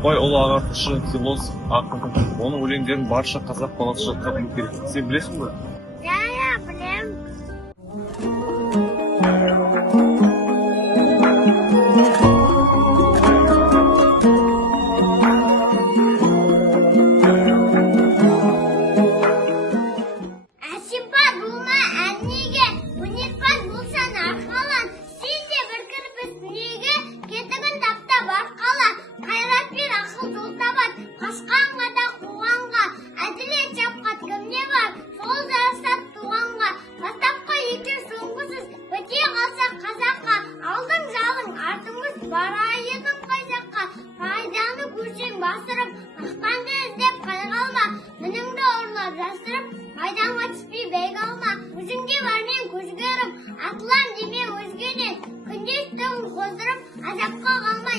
Абай ұлы ағартушы, философ, ақын. Оның өлеңдерін барша қазақ баласы жатқа білу керек. Сен білесің бе? Ja, білем. Әсипат болма әнеге, өнерпаз болсаң арқалан. Сен де бір кірпіс дүниеге, кетігін таптап арқала. Қайрат пен ақыл жол табад, қашқанға да қуғанға. Әділет шапқат кімде бар, сол жарасат туғанға. Бастапқы екен соңғысыз, біте қалса қазаққа. Алдың жалың, артыңыз барайының қай жаққа. Пайданы көрсең басырып, мақтанды іздеп қайғалма. Мініңді ұрлап жасырып, майданға түспей бәйг алма. Өзіңде бар мен көзгерім, атылам деме өзгеден. Күндес түн қоздырып, азапқа қалма